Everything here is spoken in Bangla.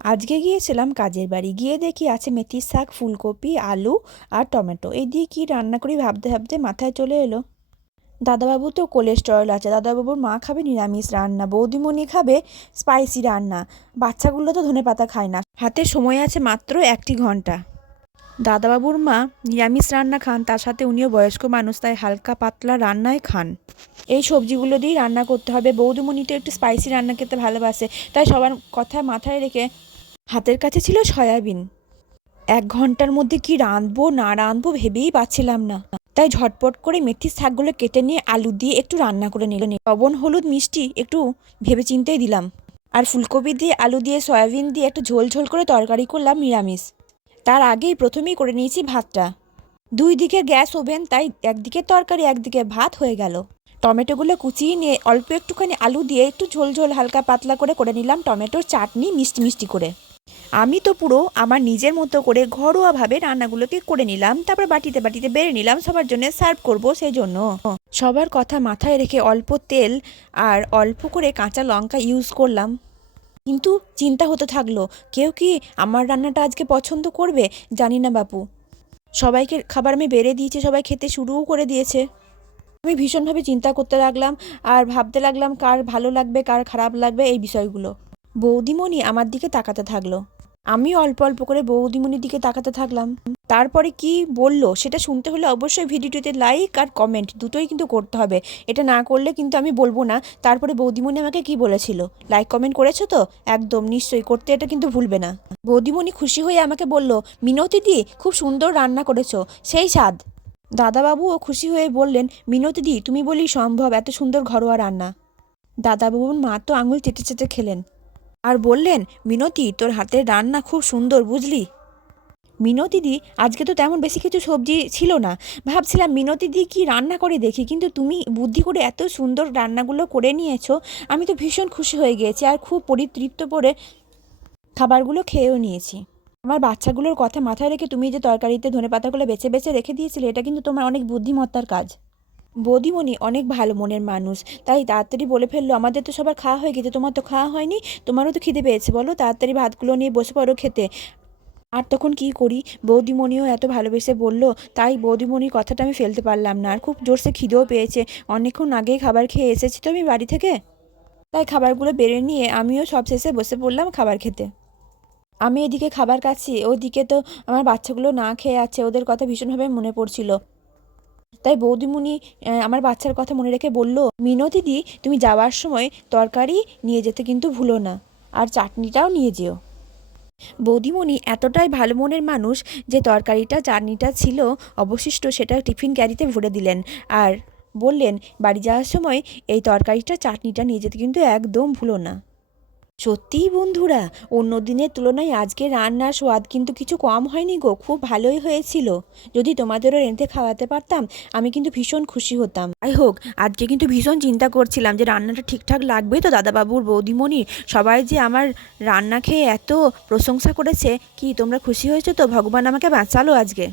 আজকে গিয়েছিলাম কাজের বাড়ি, গিয়ে দেখি আছে মেথির শাক, ফুলকপি, আলু আর টমেটো। এই দিয়ে কী রান্না করি ভাবতে ভাবতে মাথায় চলে এলো দাদাবাবু তো কোলেস্টেরল আছে, দাদাবাবুর মা খাবে নিরামিষ রান্না, বৌদিমণি খাবে স্পাইসি রান্না, বাচ্চাগুলো তো ধনেপাতা খায় না। হাতে সময় আছে মাত্র 1 ঘন্টা। দাদাবাবুর মা নিরামিষ রান্না খান, তার সাথে উনিও বয়স্ক মানুষ, তাই হালকা পাতলা রান্নায় খান। এই সবজিগুলো দিয়েই রান্না করতে হবে। বৌদিমণি তো একটু স্পাইসি রান্না খেতে ভালোবাসে, তাই সবার কথা মাথায় রেখে হাতের কাছে ছিল সয়াবিন। 1 ঘন্টার মধ্যে কি রাঁধবো না রাঁধবো ভেবেই পাচ্ছিলাম না, তাই ঝটপট করে মেথির শাকগুলো কেটে নিয়ে আলু দিয়ে একটু রান্না করে নিলাম। লবণ, হলুদ, মিষ্টি একটু ভেবে চিন্তেই দিলাম। আর ফুলকপি দিয়ে, আলু দিয়ে, সয়াবিন দিয়ে একটু ঝোল ঝোল করে তরকারি করলাম নিরামিষ। তার আগেই প্রথমেই করে নিয়েছি ভাতটা। 2 দিকে গ্যাস ওভেন, তাই একদিকে তরকারি একদিকে ভাত হয়ে গেল। টমেটোগুলো কুচিয়ে নিয়ে অল্প একটুখানি আলু দিয়ে একটু ঝোল ঝোল হালকা পাতলা করে নিলাম টমেটোর চাটনি, মিষ্টি মিষ্টি করে। আমি তো পুরো আমার নিজের মতো করে ঘরোয়াভাবে রান্নাগুলোকে করে নিলাম, তারপর বাটিতে বাটিতে বেড়ে নিলাম সবার জন্য সার্ভ করব। সেই জন্য সবার কথা মাথায় রেখে অল্প তেল আর অল্প করে কাঁচা লঙ্কা ইউজ করলাম। কিন্তু চিন্তা হতে থাকলো, কেউ কি আমার রান্নাটা আজকে পছন্দ করবে জানি না বাপু। সবাইকে খাবার আমি বেড়ে দিয়েছি, সবাই খেতে শুরুও করে দিয়েছে। আমি ভীষণভাবে চিন্তা করতে লাগলাম আর ভাবতে লাগলাম কার ভালো লাগবে কার খারাপ লাগবে এই বিষয়গুলো। বৌদিমণি আমার দিকে তাকাতে থাকলো, আমিও অল্প অল্প করে বৌদিমণির দিকে তাকাতে থাকলাম। তারপরে কি বলল সেটা শুনতে হলে অবশ্যই ভিডিওটিতে লাইক আর কমেন্ট দুটোই কিন্তু করতে হবে। এটা না করলে কিন্তু আমি বলবো না তারপরে বৌদিমণি আমাকে কি বলেছিল। লাইক কমেন্ট করেছো তো? একদম নিশ্চয়ই করতে, এটা কিন্তু ভুলবে না। বৌদিমণি খুশি হয়ে আমাকে বলল, মিনতিদি খুব সুন্দর রান্না করেছো, সেই স্বাদ। দাদাবাবুও খুশি হয়ে বললেন, মিনতিদি তুমি বলি সম্ভব এত সুন্দর ঘরোয়া রান্না। দাদাবাবুর মা তো আঙুল চেটে চেটে খেলেন আর বললেন, মিনতি তোর হাতের রান্না খুব সুন্দর বুঝলি। মিনতিদি আজকে তো তেমন বেশি কিছু সবজি ছিল না, ভাবছিলাম মিনতিদি কি রান্না করে দেখি, কিন্তু তুমি বুদ্ধি করে এত সুন্দর রান্নাগুলো করে নিয়েছো। আমি তো ভীষণ খুশি হয়ে গিয়েছি আর খুব পরিতৃপ্ত করে খাবারগুলো খেয়েও নিয়েছি। আমার বাচ্চাগুলোর কথা মাথায় রেখে তুমি যে তরকারিতে ধনেপাতাগুলো বেছে বেছে রেখে দিয়েছিলে, এটা কিন্তু তোমার অনেক বুদ্ধিমত্তার কাজ। বৌদিমণি অনেক ভালো মনের মানুষ, তাই তাড়াতাড়ি বলে ফেললো, আমাদের তো সবার খাওয়া হয়ে গেছে, তোমার তো খাওয়া হয়নি, তোমারও তো খিদে পেয়েছে, বলো তাড়াতাড়ি ভাতগুলো নিয়ে বসে পড়ো খেতে। আর তখন কি করি, বৌদিমণিও এত ভালোবেসে বলল, তাই বৌদিমণির কথাটা আমি ফেলতে পারলাম না। আর খুব জোরসে খিদেও পেয়েছে, অনেকক্ষণ আগেই খাবার খেয়ে এসেছি তো আমি বাড়ি থেকে, তাই খাবারগুলো বেড়ে নিয়ে আমিও সব শেষে বসে পড়লাম খাবার খেতে। আমি এদিকে খাবার খাচ্ছি, ওদিকে তো আমার বাচ্চাগুলো না খেয়ে আছে, ওদের কথা ভীষণভাবে মনে পড়ছিল। তাই বৌদিমণি আমার বাচ্চার কথা মনে রেখে বলল, মিনতিদি তুমি যাওয়ার সময় তরকারি নিয়ে যেতে কিন্তু ভুলো না, আর চাটনিটাও নিয়ে যেও। বৌদিমণি এতটাই ভালো মনের মানুষ যে তরকারিটা চাটনিটা ছিল অবশিষ্ট সেটা টিফিন ক্যারিতে ভরে দিলেন আর বললেন, বাড়ি যাওয়ার সময় এই তরকারিটা চাটনিটা নিয়ে যেতে কিন্তু একদম ভুলো না। সত্যিই বন্ধুরা, অন্য দিনের তুলনায় আজকে রান্নার স্বাদ কিন্তু কিছু কম হয়নি গো, খুব ভালোই হয়েছিল। যদি তোমাদেরও রেঁধে খাওয়াতে পারতাম আমি কিন্তু ভীষণ খুশি হতাম। যাই হোক, আজকে কিন্তু ভীষণ চিন্তা করছিলাম যে রান্নাটা ঠিকঠাক লাগবে তো দাদাবাবুর, বৌদিমণির, সবাই যে আমার রান্না খেয়ে এত প্রশংসা করেছে। কি তোমরা খুশি হয়েছো তো? ভগবান আমাকে বাঁচালো আজকে।